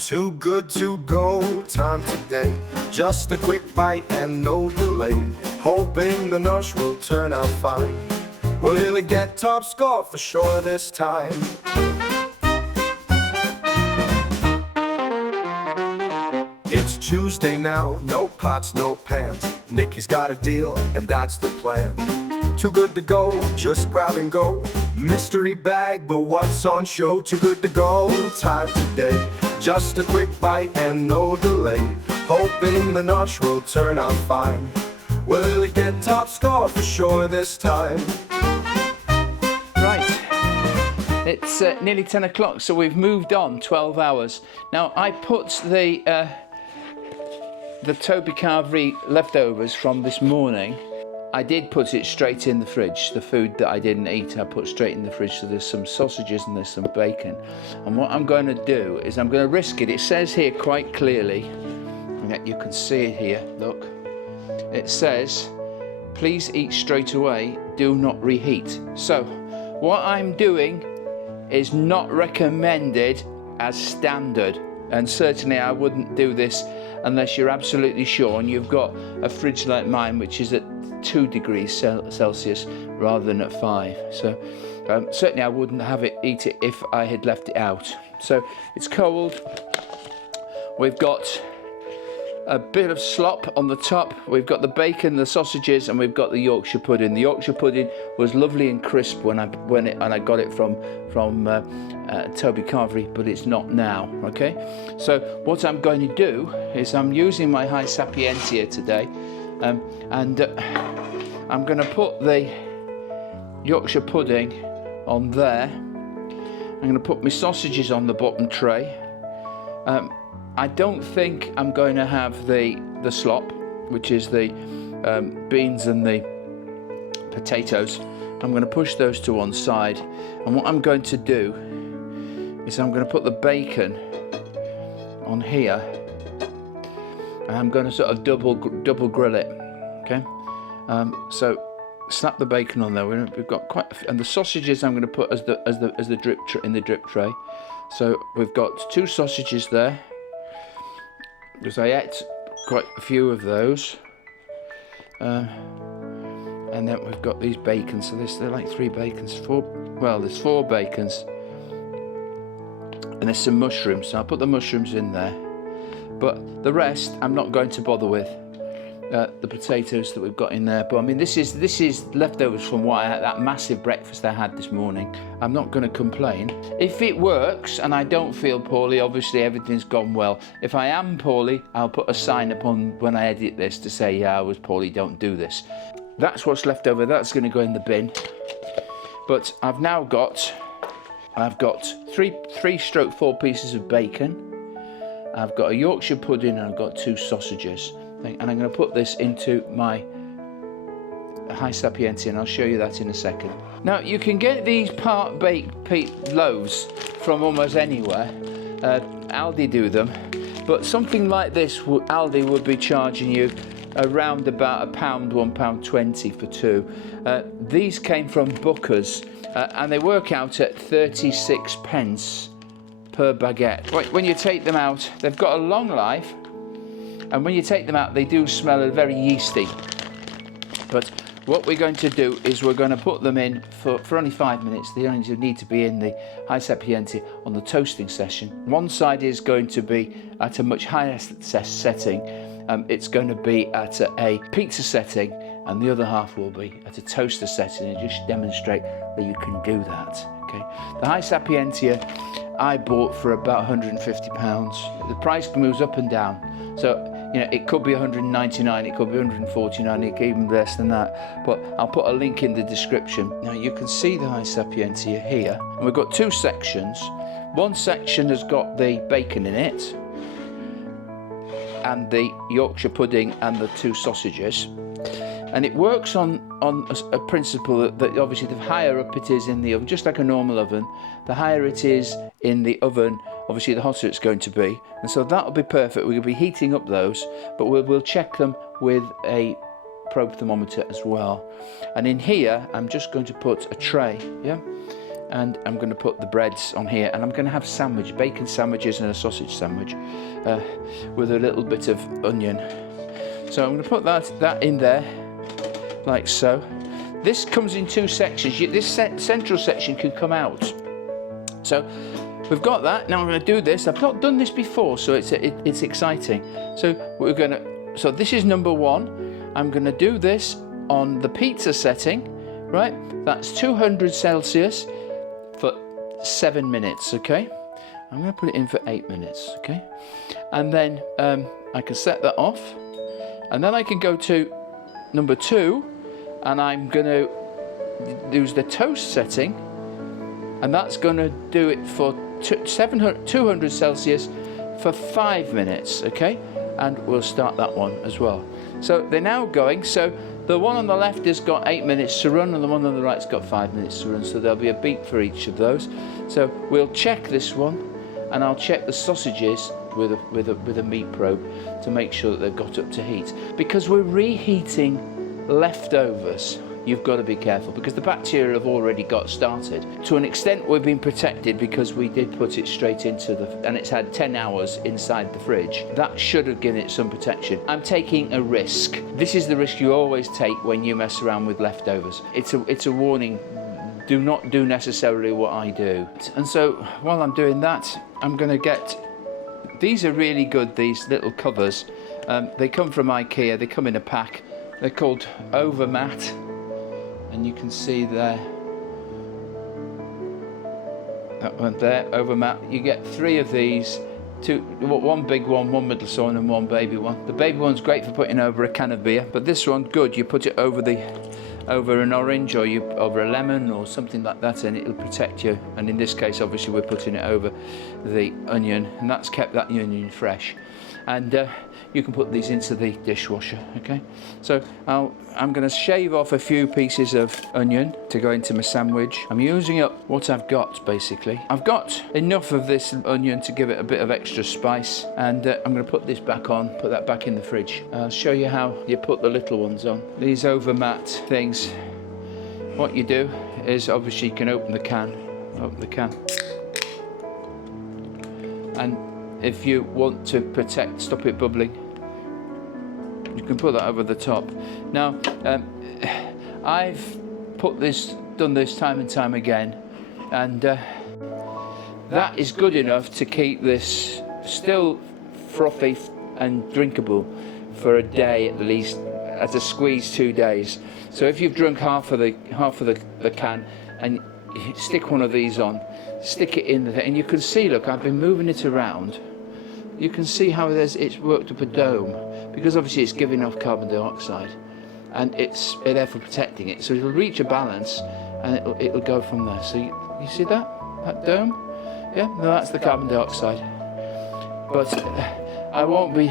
Too good to go, time today. Just a quick bite and no delay. Hoping the nosh will turn out fine. We'll really get top score for sure this time. It's Tuesday now, no pots, no pans. Nikki's got a deal, and that's the plan. Too good to go, just grab and go. Mystery bag, but what's on show? Too good to go, time today. Just a quick bite and no delay. Hoping the nosh will turn out fine. Will it get top score for sure this time? Right, it's nearly 10 o'clock, so we've moved on 12 hours. Now, I put the Toby Carvery leftovers from this morning. I did put it straight in the fridge. The food that I didn't eat, I put straight in the fridge. So there's some sausages and there's some bacon. And what I'm going to do is I'm going to risk it. It says here quite clearly, and you can see it here, look. It says, please eat straight away, do not reheat. So what I'm doing is not recommended as standard. And certainly I wouldn't do this unless you're absolutely sure and you've got a fridge like mine, which is at 2 degrees Celsius rather than at 5. So certainly I wouldn't eat it if I had left it out. So it's cold. We've got a bit of slop on the top. We've got the bacon, the sausages, and we've got the Yorkshire pudding. The Yorkshire pudding was lovely and crisp when I got it from Toby Carvery, but it's not now. Okay, so what I'm going to do is I'm using my high sapientia today, and I'm going to put the Yorkshire pudding on there. I'm going to put my sausages on the bottom tray. I don't think I'm going to have the slop, which is the beans and the potatoes. I'm going to push those to one side, and what I'm going to do is I'm going to put the bacon on here, and I'm going to sort of double grill it. Okay, so slap the bacon on there. We've got quite a few, and the sausages I'm going to put as the drip in the drip tray. So we've got 2 sausages there, because I ate quite a few of those, and then we've got these bacons. So they're like 3 bacons, 4. Well, there's 4 bacons, and there's some mushrooms. So I'll put the mushrooms in there, but the rest I'm not going to bother with. The potatoes that we've got in there, but I mean this is leftovers from that massive breakfast I had this morning. I'm not going to complain. If it works and I don't feel poorly, obviously everything's gone well. If I am poorly, I'll put a sign up on when I edit this to say, yeah, I was poorly, don't do this. That's what's left over. That's going to go in the bin. But I've got 3/4 pieces of bacon. I've got a Yorkshire pudding, and I've got 2 sausages. And I'm going to put this into my high sapientia, and I'll show you that in a second. Now, you can get these part-baked loaves from almost anywhere. Aldi do them, but something like this, Aldi would be charging you around about £1, £1.20 for 2. These came from Booker's, and they work out at 36 pence per baguette. When you take them out, they've got a long life. And when you take them out, they do smell very yeasty. But what we're going to do is we're going to put them in for only 5 minutes. They only need to be in the high sapientia on the toasting session. One side is going to be at a much higher setting. It's going to be at a pizza setting, and the other half will be at a toaster setting, and just demonstrate that you can do that. Okay. The high sapientia I bought for about £150. The price moves up and down. So, it could be 199, it could be 149, it could be even less than that. But I'll put a link in the description. Now you can see the high sapientia here. And we've got 2 sections. One section has got the bacon in it, and the Yorkshire pudding and the 2 sausages. And it works on a principle that obviously the higher up it is in the oven, just like a normal oven, the higher it is in the oven, obviously the hotter it's going to be. And so that'll be perfect. We'll be heating up those, but we'll check them with a probe thermometer as well. And in here, I'm just going to put a tray, yeah? and I'm going to put the breads on here, and I'm going to have bacon sandwiches and a sausage sandwich with a little bit of onion. So I'm going to put that in there, like so. This comes in two sections. This central section can come out. So we've got that. Now I'm going to do this. I've not done this before, so it's exciting. So so this is number one. I'm going to do this on the pizza setting, right? That's 200 Celsius for 7 minutes, okay? I'm going to put it in for 8 minutes, okay? And then I can set that off. And then I can go to number 2, and I'm going to use the toast setting, and that's going to do it for 200 Celsius for 5 minutes, okay? And we'll start that one as well. So they're now going, so the one on the left has got 8 minutes to run, and the one on the right's got 5 minutes to run, so there'll be a beep for each of those. So we'll check this one, and I'll check the sausages with a meat probe to make sure that they've got up to heat. Because we're reheating leftovers, you've got to be careful, because the bacteria have already got started. To an extent we've been protected because we did put it straight into and it's had 10 hours inside the fridge. That should have given it some protection. I'm taking a risk. This is the risk you always take when you mess around with leftovers. It's a warning. Do not do necessarily what I do. And so while I'm doing that, I'm going to get, these are really good, these little covers. They come from IKEA, they come in a pack. They're called Overmat, and you can see there, that one there, Overmat. You get 3 of these, one big one, one middle size, and one baby one. The baby one's great for putting over a can of beer, but this one, good, you put it over an orange, or over a lemon or something like that, and it'll protect you. And in this case, obviously, we're putting it over the onion, and that's kept that onion fresh. And you can put these into the dishwasher, okay? So I'm going to shave off a few pieces of onion to go into my sandwich. I'm using up what I've got, basically. I've got enough of this onion to give it a bit of extra spice, and I'm going to put this back on, put that back in the fridge. I'll show you how you put the little ones on. These Overmat things, what you do is, obviously, you can open the can, and if you want to stop it bubbling, you can put that over the top. Now, I've done this time and time again, and that is good enough to keep this still frothy and drinkable for a day at least, as a squeeze 2 days. So if you've drunk half of the can, and you stick one of these on, stick it in there, and you can see, look, I've been moving it around. You can see how it's worked up a dome, because obviously it's giving off carbon dioxide, and it's therefore protecting it. So it'll reach a balance, and it'll go from there. So you see that dome? Yeah, no, that's the carbon dioxide. But I won't be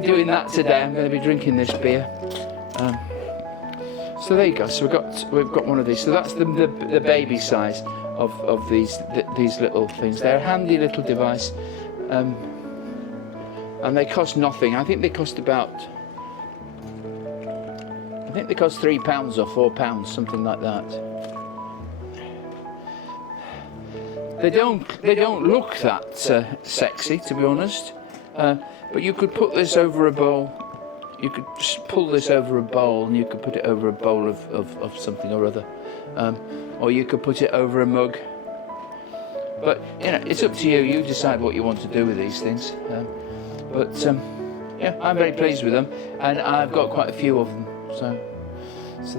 doing that today. I'm going to be drinking this beer. So there you go. So we've got one of these. So that's the baby size of these little things. They're a handy little device. And they cost nothing. I think they cost £3 or £4, something like that. They don't look that sexy, to be honest. But you could put this over a bowl. You could just pull this over a bowl, and you could put it over a bowl of something or other, or you could put it over a mug. But it's up to you. You decide what you want to do with these things. Yeah, I'm very pleased with them, and I've got quite a few of them. So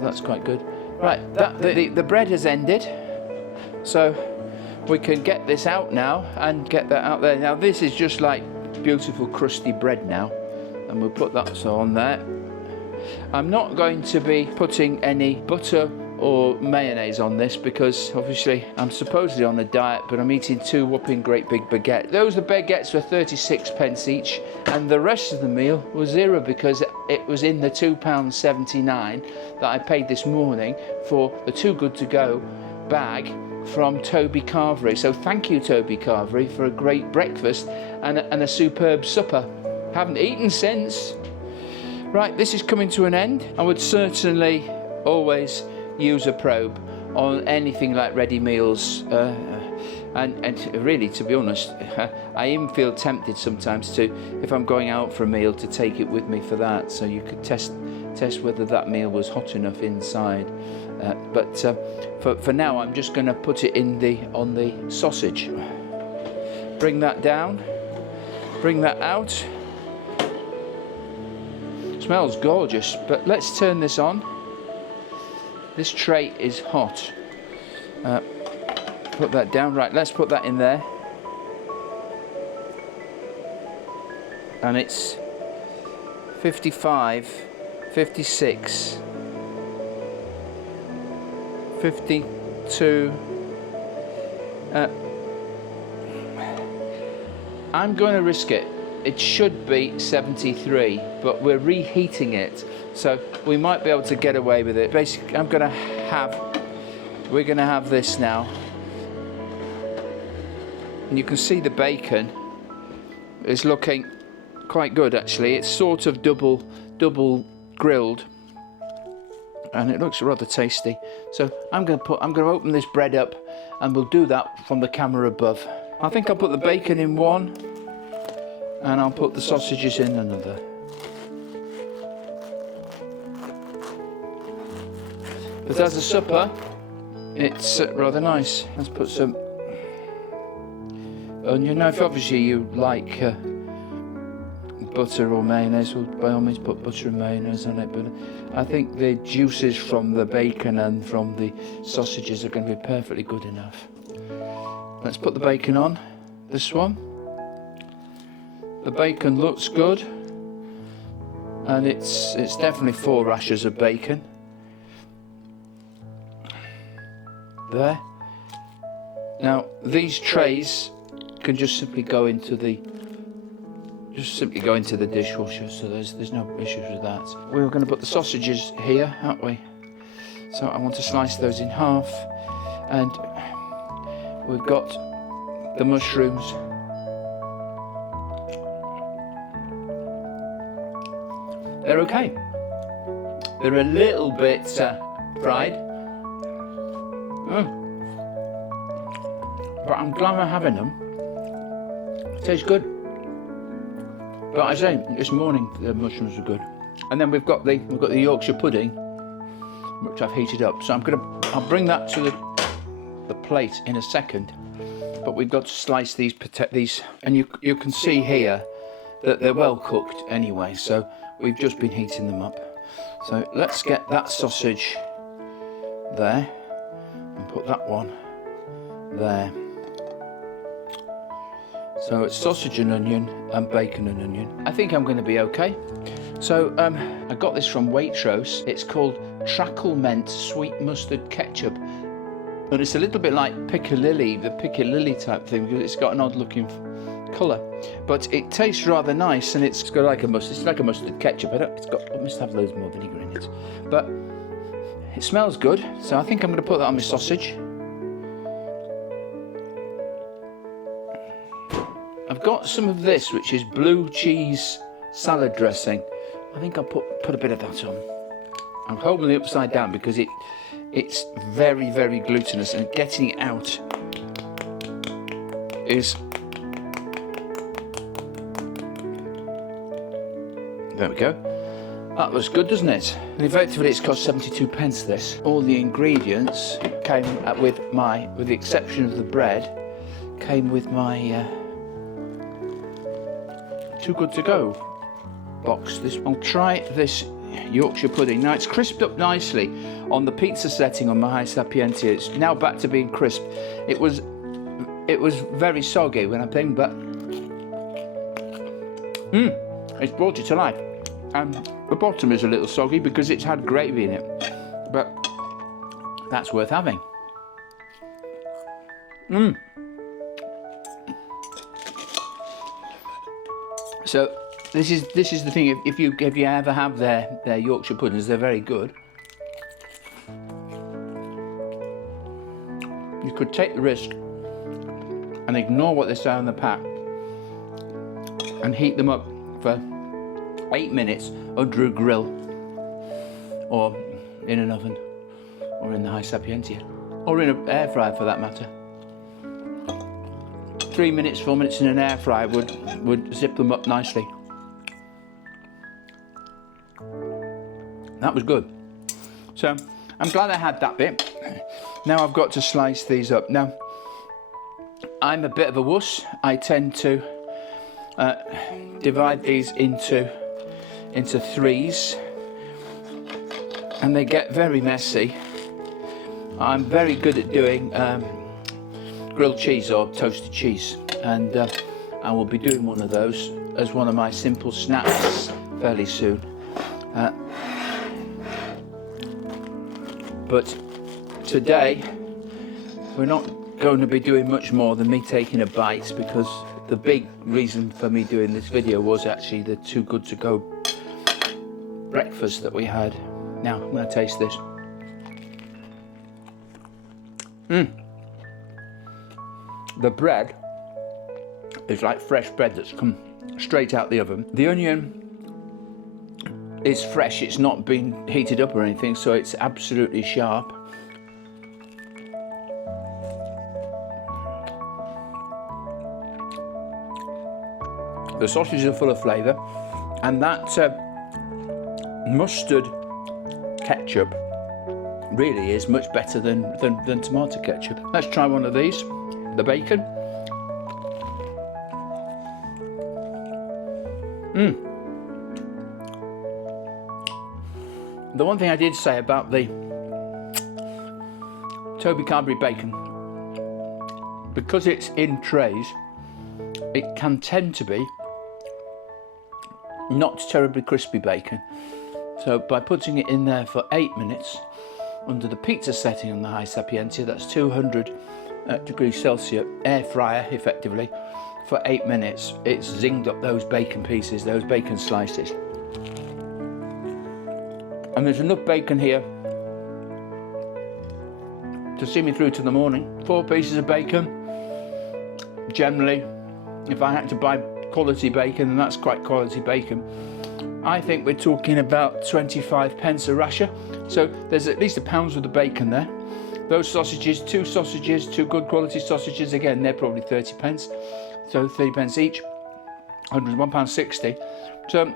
that's quite good. Right, the bread has ended, so we can get this out now and get that out there. Now this is just like beautiful crusty bread now, and we'll put that on there. I'm not going to be putting any butter or mayonnaise on this, because obviously I'm supposedly on a diet, but I'm eating 2 whopping great big baguettes. Those baguettes were 36p each, and the rest of the meal was 0, because it was in the £2.79 that I paid this morning for the Too Good To Go bag from Toby Carvery. So thank you, Toby Carvery, for a great breakfast and a superb supper. Haven't eaten since. Right, this is coming to an end. I would certainly always use a probe on anything like ready meals. And really, to be honest, I even feel tempted sometimes to, if I'm going out for a meal, to take it with me for that, so you could test whether that meal was hot enough inside. But for now, I'm just going to put it on the sausage. Bring that down. Bring that out. Smells gorgeous, but let's turn this on. This tray is hot. Put that down. Right, let's put that in there. And it's 55, 56, 52. I'm going to risk it. It should be 73, but we're reheating it, so we might be able to get away with it. Basically, we're going to have this now. And you can see the bacon is looking quite good, actually. It's sort of double grilled, and it looks rather tasty. So I'm going to open this bread up, and we'll do that from the camera above. I think I'll put the bacon in one, and I'll put the sausages in another. But as a supper, it's rather nice. Let's put some onion. Now, if obviously you like butter or mayonnaise, well, by all means put butter and mayonnaise on it, but I think the juices from the bacon and from the sausages are going to be perfectly good enough. Let's put the bacon on, this one. The bacon looks good, and it's definitely 4 rashers of bacon. There. Now, these trays can just simply go into the dishwasher, so there's no issues with that. We were going to put the sausages here, aren't we? So I want to slice those in half, and we've got the mushrooms. They're okay. They're a little bit fried. But I'm glad I'm having them. It tastes good. But I say, this morning the mushrooms are good. And then we've got the Yorkshire pudding, which I've heated up. So I'll bring that to the plate in a second. But we've got to slice these, and you can see here that they're well cooked anyway. So we've just been heating them up. So let's get that sausage there, and put that one there. So it's sausage and onion and bacon and onion. I think I'm going to be okay. So I got this from Waitrose. It's called Tracklements sweet mustard ketchup, and it's a little bit like piccalilli, the piccalilli type thing, because it's got an odd looking colour, but it tastes rather nice, and it's got like a mustard. It's like a mustard ketchup. It must have loads more vinegar in it, but it smells good. So I think I'm going to put that on my sausage. I've got some of this, which is blue cheese salad dressing. I think I'll put a bit of that on. I'm holding it upside down because it's very, very glutinous, and getting it out is... There we go. That looks good, doesn't it? And effectively it's cost 72 pence, this. All the ingredients came with the exception of the bread, came with my Too Good To Go box. I'll try this Yorkshire pudding. Now it's crisped up nicely on the pizza setting on my high sapientia. It's now back to being crisp. It was very soggy when I pinged, but it's brought it to life. And the bottom is a little soggy because it's had gravy in it, but that's worth having. So this is the thing. If you ever have their Yorkshire puddings, they're very good. You could take the risk and ignore what they say on the pack and heat them up for 8 minutes under a grill, or in an oven, or in the high sapientia. or in an air fryer for that matter. 3 minutes, 4 minutes in an air fryer would zip them up nicely. That was good. So I'm glad I had that bit. Now I've got to slice these up. Now I'm a bit of a wuss. I tend to divide these into threes, and they get very messy. I'm very good at doing grilled cheese or toasted cheese, and I will be doing one of those as one of my simple snacks fairly soon. But today we're not going to be doing much more than me taking a bite, because the big reason for me doing this video was actually the Too Good To Go breakfast that we had. Now I'm going to taste this. The bread is like fresh bread that's come straight out the oven. The onion is fresh, it's not been heated up or anything, so it's absolutely sharp. The sausages are full of flavour, and that mustard ketchup really is much better than tomato ketchup. Let's try one of these. The bacon. The one thing I did say about the Toby Carvery bacon, because it's in trays, it can tend to be not terribly crispy bacon. So by putting it in there for 8 minutes under the pizza setting on the high sapientia, that's 200 degrees Celsius, air fryer effectively, for 8 minutes, it's zinged up those bacon pieces, those bacon slices. And there's enough bacon here to see me through to the morning. 4 pieces of bacon. Generally, if I had to buy quality bacon, and that's quite quality bacon, I think we're talking about 25 pence a rasher. So there's at least £1 worth of bacon there. Those sausages, 2 sausages, 2 good quality sausages, again, they're probably 30 pence. So 30 pence each, £1.60. So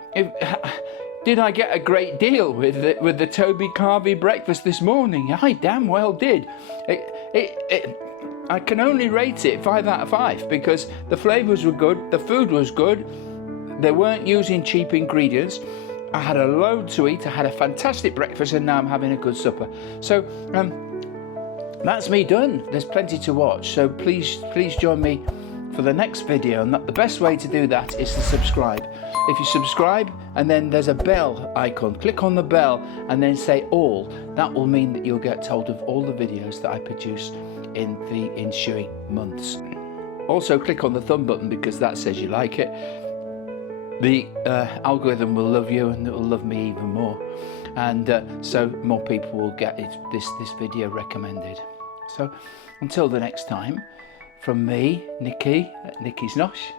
did I get a great deal with the Toby Carvery breakfast this morning? I damn well did. I can only rate it 5 out of 5 because the flavours were good, the food was good, they weren't using cheap ingredients. I had a load to eat, I had a fantastic breakfast, and now I'm having a good supper. So that's me done. There's plenty to watch, so please join me for the next video, and the best way to do that is to subscribe. If you subscribe and then there's a bell icon, click on the bell and then say all. That will mean that you'll get told of all the videos that I produce in the ensuing months. Also click on the thumb button, because that says you like it. The algorithm will love you, and it will love me even more, and so more people will get this video recommended. So until the next time, from me, Nikki, at Nikki's Nosh,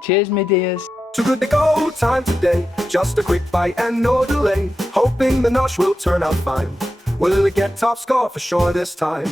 cheers me dears. Too good to go, time today. Just a quick bite and no delay. Hoping the nosh will turn out fine. Will it get top score for sure this time?